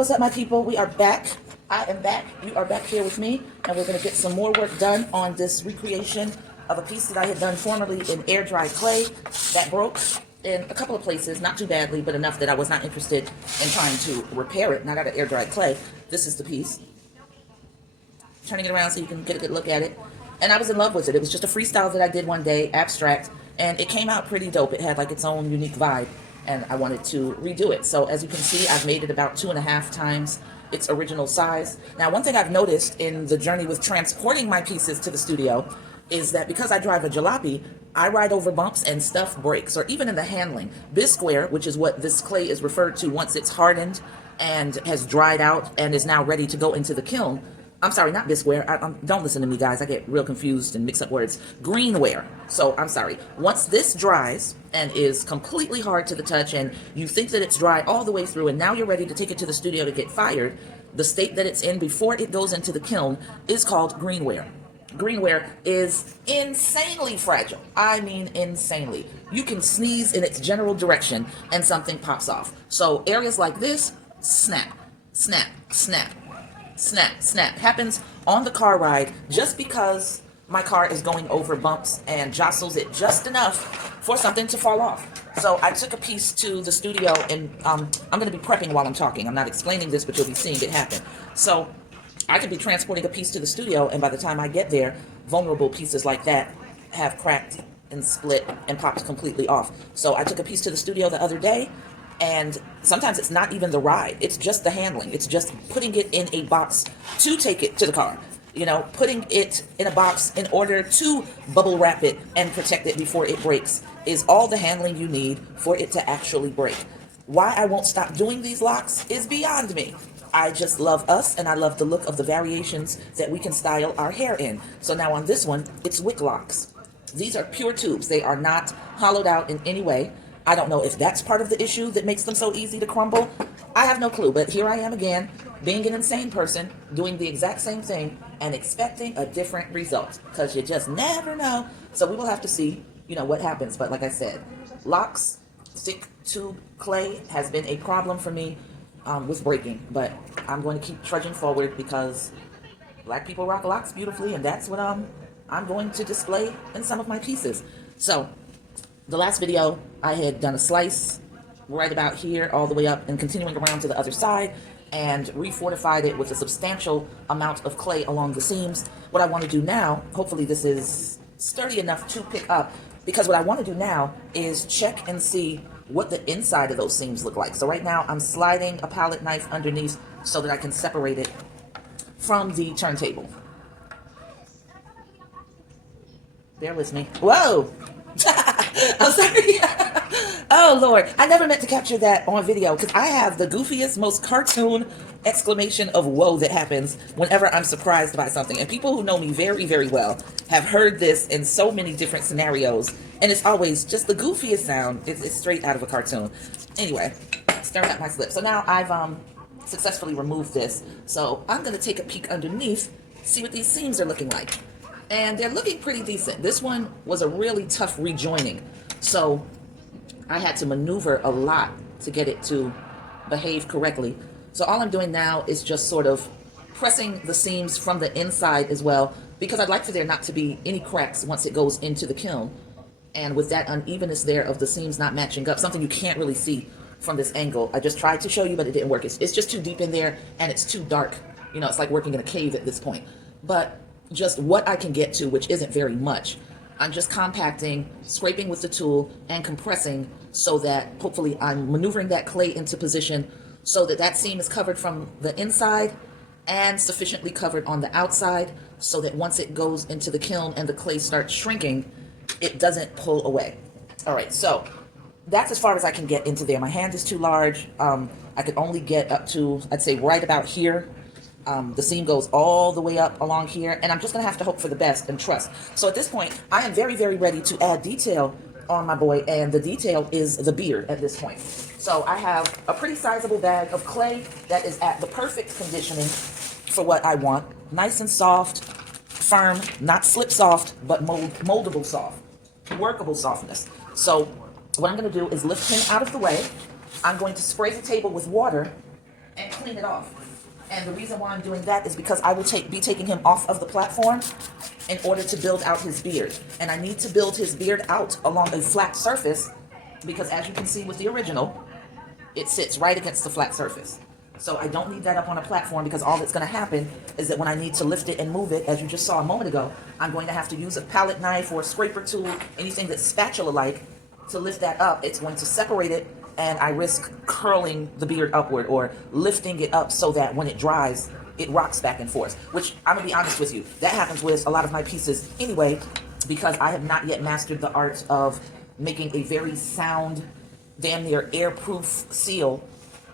What's up, my people? We are back. I am back. You are back here with me, and we're going to get some more work done on this recreation of a piece that I had done formerly in air dry clay that broke in a couple of places, not too badly, but enough that I was not interested in trying to repair it. And I got an air dry clay. This is the piece. Turning it around so you can get a good look at it. And I was in love with it. It was just a freestyle that I did one day, abstract, and it came out pretty dope. It had like its own unique vibe, and I wanted to redo it. So as you can see, I've made it about 2.5 times its original size. Now, one thing I've noticed in the journey with transporting my pieces to the studio is that because I drive a jalopy, I ride over bumps and stuff breaks, or even in the handling. Bisqueware, which is what this clay is referred to once it's hardened and has dried out and is now ready to go into the kiln. I'm sorry, not bisqueware. Don't listen to me, guys. I get real confused and mix up words. Greenware. So I'm sorry. Once this dries and is completely hard to the touch, and you think that it's dry all the way through, and now you're ready to take it to the studio to get fired, the state that it's in before it goes into the kiln is called greenware. Greenware is insanely fragile. I mean, insanely. You can sneeze in its general direction and something pops off. So areas like this, snap, snap, snap. Snap, snap. Happens on the car ride just because my car is going over bumps and jostles it just enough for something to fall off. So I took a piece to the studio, and I'm going to be prepping while I'm talking. I'm not explaining this, but you'll be seeing it happen. So I could be transporting a piece to the studio, and by the time I get there, vulnerable pieces like that have cracked and split and popped completely off. So I took a piece to the studio the other day, and sometimes it's not even the ride. It's just the handling. It's just putting it in a box to take it to the car. You know, putting it in a box in order to bubble wrap it and protect it before it breaks is all the handling you need for it to actually break. Why I won't stop doing these locks is beyond me. I just love us, and I love the look of the variations that we can style our hair in. So now on this one, it's wick locks. These are pure tubes. They are not hollowed out in any way. I don't know if that's part of the issue that makes them so easy to crumble. I have no clue, but here I am again, being an insane person, doing the exact same thing and expecting a different result, because you just never know. So we will have to see, what happens. But like I said, locks, thick tube clay has been a problem for me with breaking, but I'm going to keep trudging forward because Black people rock locks beautifully, and that's what I'm going to display in some of my pieces. So the last video, I had done a slice right about here all the way up and continuing around to the other side, and refortified it with a substantial amount of clay along the seams. What I want to do now, hopefully this is sturdy enough to pick up, because what I want to do now is check and see what the inside of those seams look like. So right now I'm sliding a palette knife underneath so that I can separate it from the turntable. Bear with me. Whoa! I'm sorry. Oh, Lord. I never meant to capture that on video, because I have the goofiest, most cartoon exclamation of whoa that happens whenever I'm surprised by something. And people who know me very, very well have heard this in so many different scenarios. And it's always just the goofiest sound. It's straight out of a cartoon. Anyway, stirring up my slip. So now I've successfully removed this. So I'm going to take a peek underneath, see what these seams are looking like. And they're looking pretty decent. This one was a really tough rejoining, so I had to maneuver a lot to get it to behave correctly. So all I'm doing now is just sort of pressing the seams from the inside as well, because I'd like for there not to be any cracks once it goes into the kiln. And with that unevenness there of the seams not matching up, something you can't really see from this angle. I just tried to show you, but it didn't work. It's just too deep in there, and it's too dark. It's like working in a cave at this point. But just what I can get to, which isn't very much, I'm just compacting, scraping with the tool, and compressing so that hopefully I'm maneuvering that clay into position so that that seam is covered from the inside and sufficiently covered on the outside, so that once it goes into the kiln and the clay starts shrinking, it doesn't pull away. All right, so that's as far as I can get into there. My hand is too large. I could only get up to, I'd say, right about here. The seam goes all the way up along here, and I'm just going to have to hope for the best and trust. So at this point, I am very, very ready to add detail on my boy, and the detail is the beard at this point. So I have a pretty sizable bag of clay that is at the perfect conditioning for what I want. Nice and soft, firm, not slip soft, but moldable soft, workable softness. So what I'm going to do is lift him out of the way. I'm going to spray the table with water and clean it off. And the reason why I'm doing that is because I will be taking him off of the platform in order to build out his beard. And I need to build his beard out along a flat surface because, as you can see with the original, it sits right against the flat surface. So I don't need that up on a platform because all that's going to happen is that when I need to lift it and move it, as you just saw a moment ago, I'm going to have to use a palette knife or a scraper tool, anything that's spatula-like, to lift that up. It's going to separate it, and I risk curling the beard upward or lifting it up so that when it dries, it rocks back and forth, which I'm going to be honest with you, that happens with a lot of my pieces anyway, because I have not yet mastered the art of making a very sound, damn near airproof seal,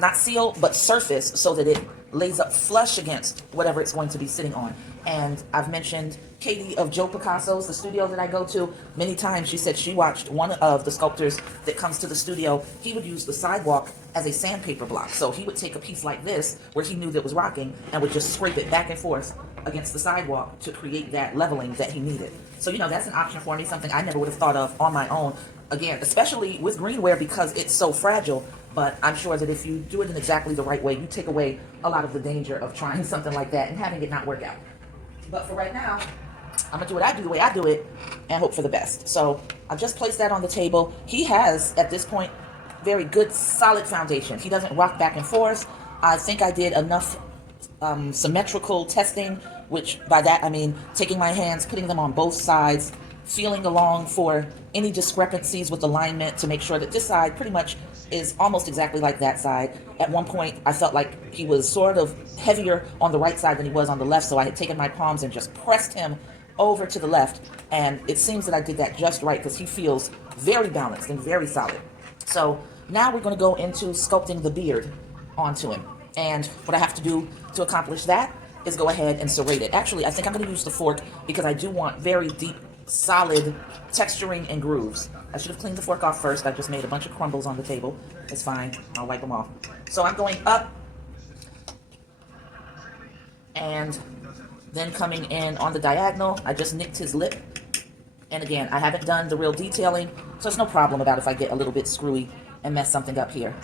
not seal, but surface, so that it lays up flush against whatever it's going to be sitting on. And I've mentioned Katie of Joe Picasso's, the studio that I go to, many times. She said she watched one of the sculptors that comes to the studio. He would use the sidewalk as a sandpaper block. So he would take a piece like this, where he knew that was rocking, and would just scrape it back and forth against the sidewalk to create that leveling that he needed. So, you know, that's an option for me, something I never would have thought of on my own. Again, especially with greenware because it's so fragile. But I'm sure that if you do it in exactly the right way, you take away a lot of the danger of trying something like that and having it not work out. But for right now, I'm going to do what I do the way I do it and hope for the best. So I've just placed that on the table. He has, at this point, very good, solid foundation. He doesn't rock back and forth. I think I did enough symmetrical testing, which by that I mean taking my hands, putting them on both sides, feeling along for any discrepancies with alignment to make sure that this side pretty much is almost exactly like that side. At one point, I felt like he was sort of heavier on the right side than he was on the left, so I had taken my palms and just pressed him over to the left, and it seems that I did that just right because he feels very balanced and very solid. So now we're going to go into sculpting the beard onto him, and what I have to do to accomplish that is go ahead and serrate it. Actually, I think I'm going to use the fork because I do want very deep, solid texturing and grooves. I should have cleaned the fork off first. I just made a bunch of crumbles on the table. It's fine. I'll wipe them off. So I'm going up and then coming in on the diagonal. I just nicked his lip. And again, I haven't done the real detailing, so it's no problem about if I get a little bit screwy and mess something up here.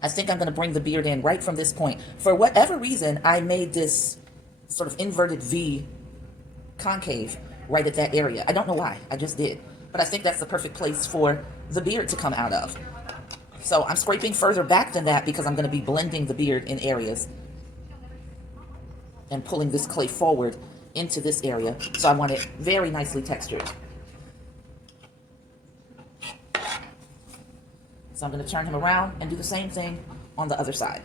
I think I'm going to bring the beard in right from this point. For whatever reason, I made this sort of inverted V concave right at that area. I don't know why, I just did. But I think that's the perfect place for the beard to come out of. So I'm scraping further back than that because I'm going to be blending the beard in areas and pulling this clay forward into this area. So I want it very nicely textured. So I'm going to turn him around and do the same thing on the other side,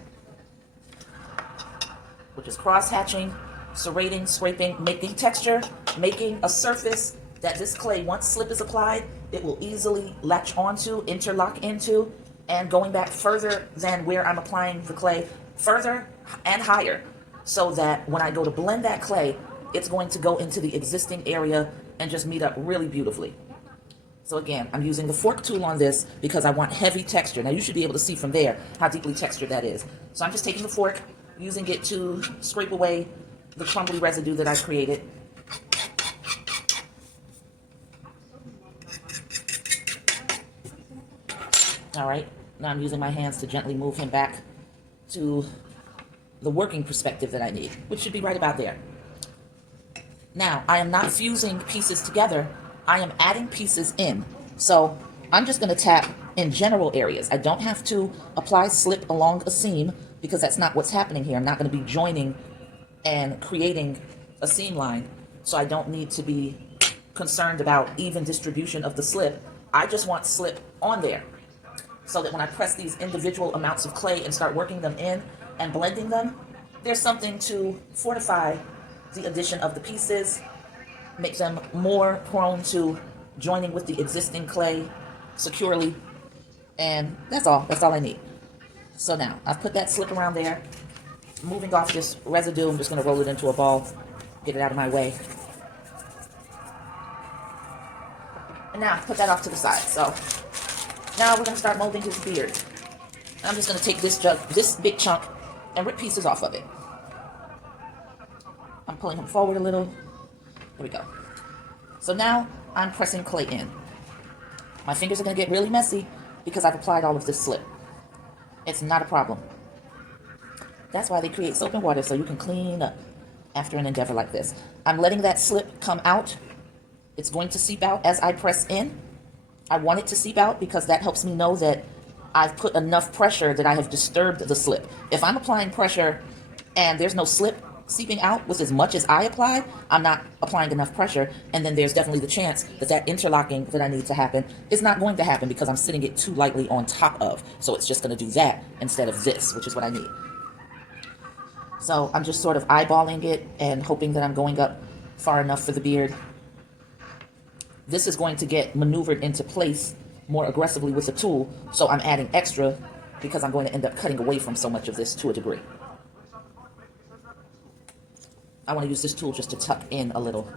which is cross-hatching, serrating, scraping, making texture, making a surface that this clay, once slip is applied, it will easily latch onto, interlock into, and going back further than where I'm applying the clay, further and higher, so that when I go to blend that clay, it's going to go into the existing area and just meet up really beautifully. So again, I'm using the fork tool on this because I want heavy texture. Now you should be able to see from there how deeply textured that is. So I'm just taking the fork, using it to scrape away the crumbly residue that I created. All right, now I'm using my hands to gently move him back to the working perspective that I need, which should be right about there. Now, I am not fusing pieces together. I am adding pieces in. So I'm just going to tap in general areas. I don't have to apply slip along a seam because that's not what's happening here. I'm not going to be joining and creating a seam line. So I don't need to be concerned about even distribution of the slip. I just want slip on there so that when I press these individual amounts of clay and start working them in and blending them, there's something to fortify the addition of the pieces, make them more prone to joining with the existing clay securely, and that's all I need. So now I've put that slip around there, moving off this residue. I'm just going to roll it into a ball, get it out of my way, and now put that off to the side. So now we're going to start molding his beard. I'm just going to take this big chunk and rip pieces off of it. I'm pulling him forward a little. There we go. So now I'm pressing clay in. My fingers are going to get really messy because I've applied all of this slip. It's not a problem. That's why they create soap and water, so you can clean up after an endeavor like this. I'm letting that slip come out. It's going to seep out as I press in. I want it to seep out because that helps me know that I've put enough pressure that I have disturbed the slip. If I'm applying pressure and there's no slip seeping out with as much as I applied, I'm not applying enough pressure, and then there's definitely the chance that that interlocking that I need to happen is not going to happen because I'm sitting it too lightly on top of. So it's just going to do that instead of this, which is what I need. So I'm just sort of eyeballing it and hoping that I'm going up far enough for the beard. This is going to get maneuvered into place more aggressively with the tool, so I'm adding extra because I'm going to end up cutting away from so much of this to a degree. I want to use this tool just to tuck in a little.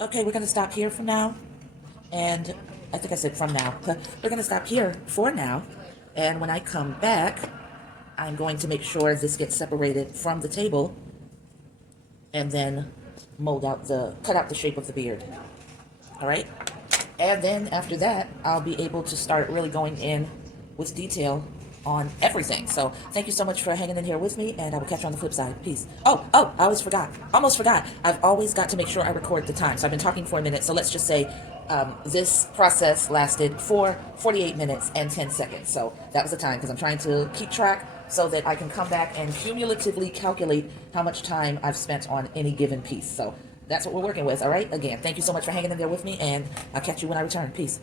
Okay, we're gonna stop here for now. And I think I said from now. We're gonna stop here for now. And when I come back, I'm going to make sure this gets separated from the table and then cut out the shape of the beard. All right? And then after that, I'll be able to start really going in with detail on everything. So thank you so much for hanging in here with me, and I will catch you on the flip side. Peace. Oh, I almost forgot. I've always got to make sure I record the time. So I've been talking for a minute. So let's just say this process lasted for 48 minutes and 10 seconds. So that was the time, because I'm trying to keep track so that I can come back and cumulatively calculate how much time I've spent on any given piece. So that's what we're working with. All right. Again, thank you so much for hanging in there with me, and I'll catch you when I return. Peace.